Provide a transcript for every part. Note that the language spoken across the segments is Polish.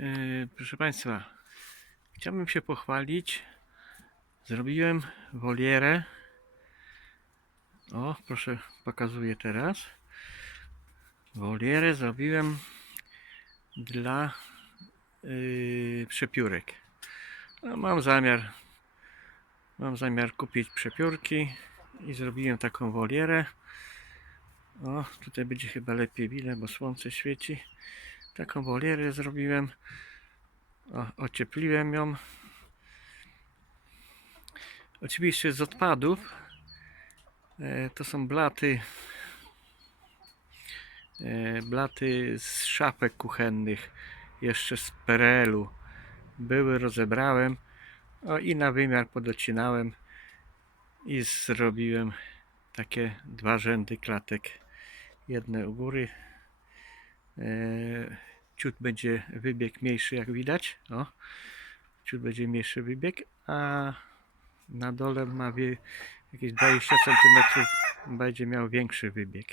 Yy, proszę Państwa, chciałbym się pochwalić. Zrobiłem wolierę. O, proszę, pokazuję teraz. Wolierę zrobiłem dla yy, przepiórek. No, mam zamiar mam zamiar kupić przepiórki i zrobiłem taką wolierę. O, tutaj będzie chyba lepiej widać, bo słońce świeci. Taką wolierę zrobiłem. O, ociepliłem ją. Oczywiście z odpadów. E, to są blaty. E, blaty z szafek kuchennych. Jeszcze z PRL-u. Były, rozebrałem. O, i na wymiar podocinałem. I zrobiłem takie dwa rzędy klatek. Jedne u góry, ciut będzie wybieg mniejszy jak widać. O, ciut będzie mniejszy wybieg a na dole ma jakieś 20 cm będzie miał większy wybieg.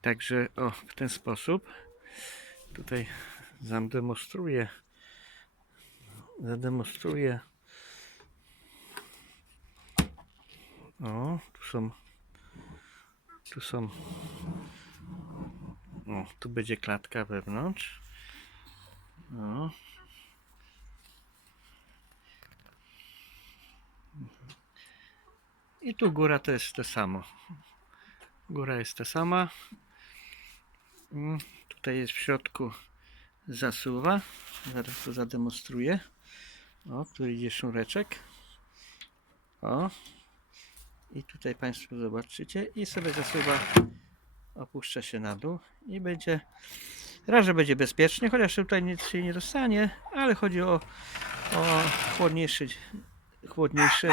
Także o w ten sposób. Tutaj zademonstruję zademonstruję. O tu są tu są o, tu będzie klatka wewnątrz. O. I tu góra to jest to samo. Góra jest ta sama. Mm, Tutaj jest w środku zasuwa. Zaraz to zademonstruję. O, tu idzie sznureczek. O. I tutaj Państwo zobaczycie. I sobie zasuwa opuszcza się na dół i będzie raz, że będzie bezpiecznie, chociaż tutaj nic się nie dostanie, ale chodzi o, o chłodniejsze, chłodniejsze,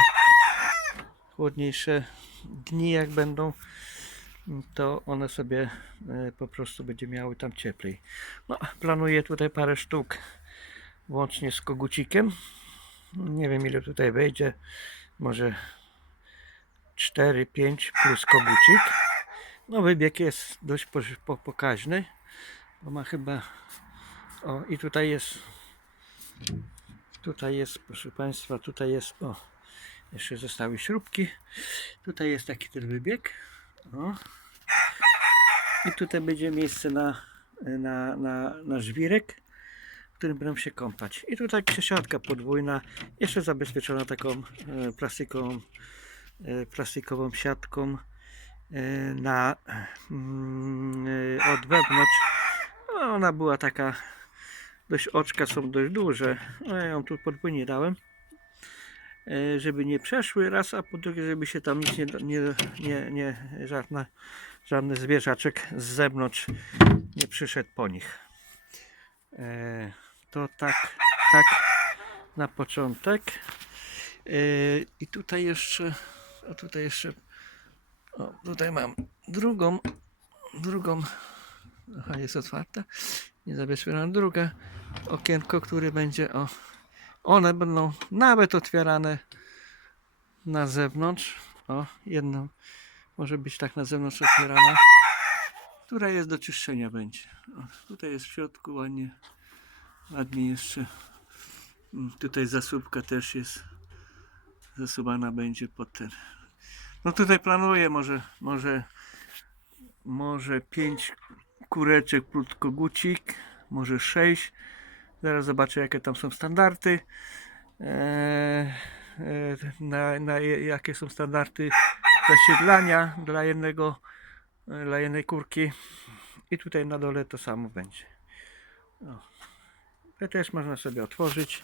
chłodniejsze dni jak będą, to one sobie e, po prostu będzie miały tam cieplej. No, planuję tutaj parę sztuk łącznie z kogucikiem. Nie wiem ile tutaj wejdzie, może 4-5 plus kogucik. No wybieg jest dość po, po, pokaźny, bo ma chyba... O i tutaj jest... Tutaj jest, proszę Państwa, tutaj jest... O, jeszcze zostały śrubki. Tutaj jest taki ten wybieg. O. I tutaj będzie miejsce na, na, na, na żwirek, w którym będą się kąpać. I tutaj przesiadka podwójna, jeszcze zabezpieczona taką e, plastikową, e, plastikową siatką na mm, e, od wewnątrz. Ona była taka dość oczka są dość duże. Ja ją tu podwójnie dałem. e, Żeby nie przeszły raz, a po drugie, żeby się tam nic nie, nie, nie, nie żadny zwierzaczek z zewnątrz nie przyszedł po nich. E, To tak, tak na początek. E, I tutaj jeszcze, a tutaj jeszcze o, tutaj mam drugą, drugą, aha, jest otwarta, nie zabezpieczona, druga okienko, które będzie, o, one będą nawet otwierane na zewnątrz, o, jedną może być tak na zewnątrz otwierana, która jest do czyszczenia będzie. O, tutaj jest w środku ładnie, ładnie jeszcze, Mm, tutaj zasłupka też jest, zasuwana będzie pod ten, no tutaj planuję może, może, może pięć kureczek plus kogucik, może sześć. Zaraz zobaczę jakie tam są standardy. Eee, na, na jakie są standardy zasiedlania dla jednego, dla jednej kurki. I tutaj na dole to samo będzie. O. To też można sobie otworzyć.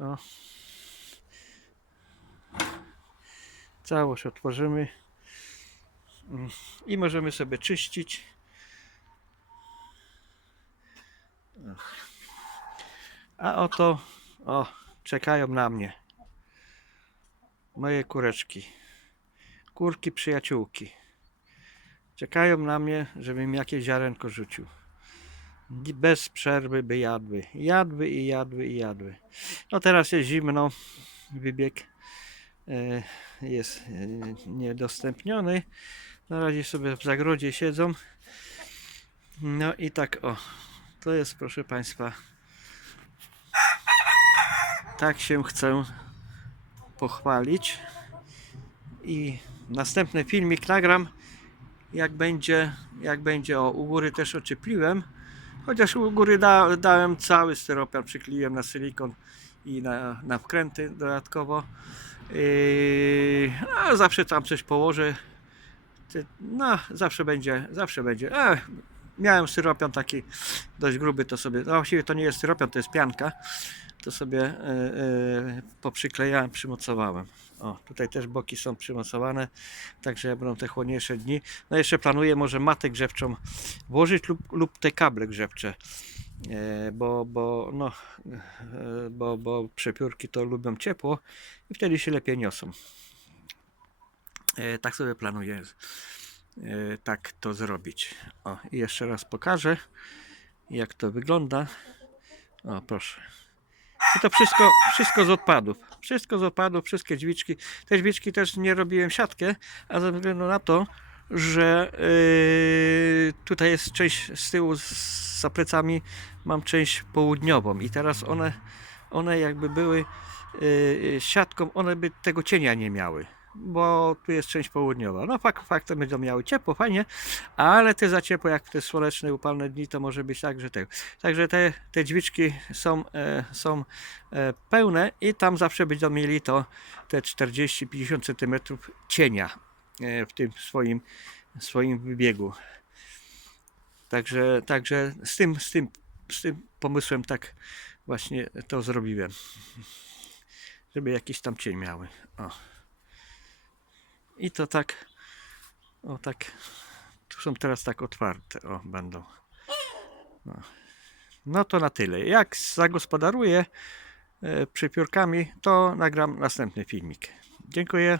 O. Całość otworzymy i możemy sobie czyścić. A oto, o, czekają na mnie moje kureczki. Kurki przyjaciółki. Czekają na mnie, żebym jakieś ziarenko rzucił. Bez przerwy by jadły. Jadły i jadły i jadły. No teraz jest zimno. Wybieg jest e, niedostępniony. Na razie sobie w zagrodzie siedzą. No i tak o, to jest, proszę Państwa, tak się chcę pochwalić. I następny filmik nagram, jak będzie, jak będzie, o, u góry też ociepliłem, chociaż u góry da, dałem cały styropian, przykleiłem na silikon i na, na wkręty dodatkowo. Yy, zawsze tam coś położę. No, zawsze będzie, zawsze będzie. E, miałem styropian taki dość gruby, to sobie, no właściwie to nie jest styropian, to jest pianka. To sobie e, poprzyklejałem, przymocowałem. O, tutaj też boki są przymocowane, także będą te chłodniejsze dni. No jeszcze planuję może matę grzewczą włożyć lub, lub te kable grzewcze. E, bo, bo, no, e, bo, bo przepiórki to lubią ciepło i wtedy się lepiej niosą. E, tak sobie planuję tak to zrobić. O, i jeszcze raz pokażę, jak to wygląda. O, proszę. I to wszystko, wszystko z odpadów. Wszystko z odpadów, wszystkie drzwiczki. Te drzwiczki też nie robiłem siatkę, a ze względu na to, że yy, tutaj jest część z tyłu z, za plecami, mam część południową i teraz one, one jakby były yy, siatką, one by tego cienia nie miały, bo tu jest część południowa. No fakt, faktem będą miały ciepło, fajnie, ale te za ciepło, jak te słoneczne, upalne dni, to może być tak, że te, także te, te drzwiczki są, e, są e, pełne i tam zawsze będą mieli to te 40-50 cm cienia w tym swoim, swoim wybiegu. Także, także z, tym, z, tym, z tym pomysłem tak właśnie to zrobiłem. Żeby jakiś tam cień miały. O. I to tak, o tak, tu są teraz tak otwarte, o będą. No, no to na tyle. Jak zagospodaruję e, przypiórkami, to nagram następny filmik. Dziękuję.